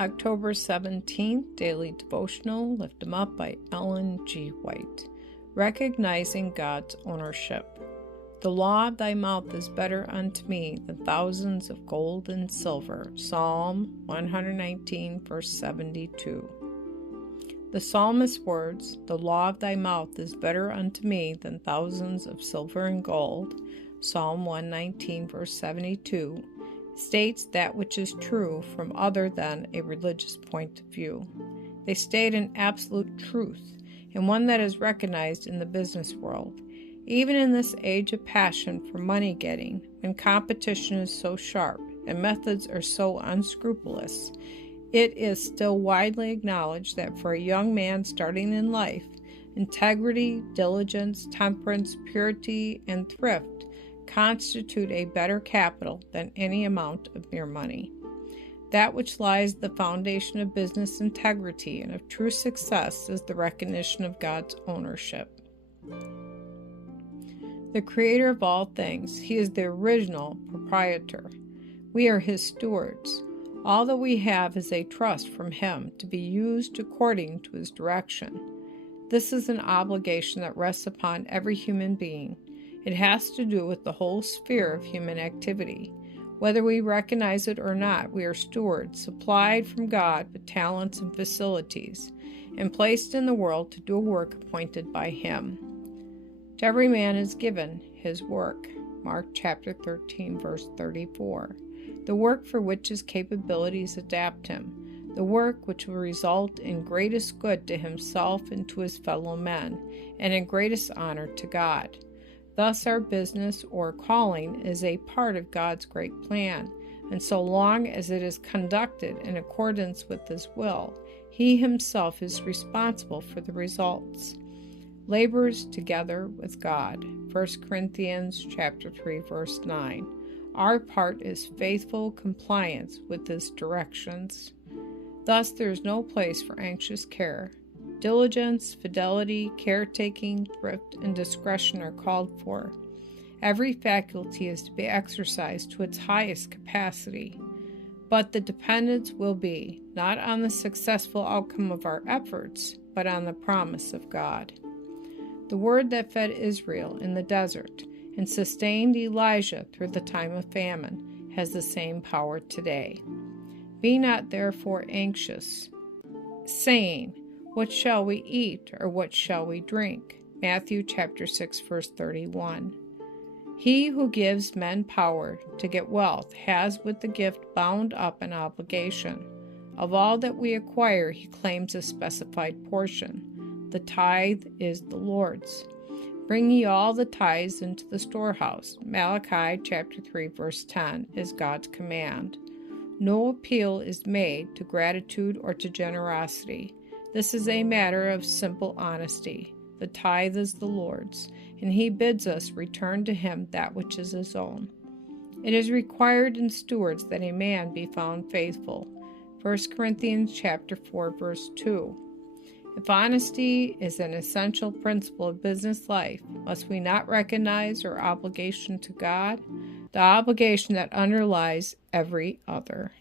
October 17th, Daily Devotional, Lift 'em Up by Ellen G. White. Recognizing God's ownership. The law of thy mouth is better unto me than thousands of gold and silver. Psalm 119, verse 72. The psalmist's words, the law of thy mouth is better unto me than thousands of silver and gold, Psalm 119, verse 72, states that which is true from other than a religious point of view. They state an absolute truth, and one that is recognized in the business world. Even in this age of passion for money getting, when competition is so sharp and methods are so unscrupulous, it is still widely acknowledged that for a young man starting in life, integrity, diligence, temperance, purity, and thrift constitute a better capital than any amount of mere money. That which lies at the foundation of business integrity and of true success is the recognition of God's ownership. The Creator of all things, He is the original proprietor. We are His stewards. All that we have is a trust from Him to be used according to His direction. This is an obligation that rests upon every human being. It has to do with the whole sphere of human activity. Whether we recognize it or not, we are stewards, supplied from God with talents and facilities, and placed in the world to do a work appointed by Him. To every man is given his work. Mark chapter 13, verse 34. The work for which his capabilities adapt him. The work which will result in greatest good to himself and to his fellow men, and in greatest honor to God. Thus, our business or calling is a part of God's great plan, and so long as it is conducted in accordance with His will, He Himself is responsible for the results. Labors together with God. 1 Corinthians chapter 3, verse 9. Our part is faithful compliance with His directions. Thus, there is no place for anxious care. Diligence, fidelity, caretaking, thrift, and discretion are called for. Every faculty is to be exercised to its highest capacity, but the dependence will be not on the successful outcome of our efforts, but on the promise of God. The word that fed Israel in the desert and sustained Elijah through the time of famine has the same power today. Be not therefore anxious, saying, what shall we eat, or what shall we drink? Matthew chapter 6, verse 31. He who gives men power to get wealth has with the gift bound up an obligation. Of all that we acquire, he claims a specified portion. The tithe is the Lord's. Bring ye all the tithes into the storehouse. Malachi chapter 3, verse 10 is God's command. No appeal is made to gratitude or to generosity. This is a matter of simple honesty. The tithe is the Lord's, and He bids us return to Him that which is His own. It is required in stewards that a man be found faithful. 1 Corinthians chapter 4, verse 2. If honesty is an essential principle of business life, must we not recognize our obligation to God, the obligation that underlies every other?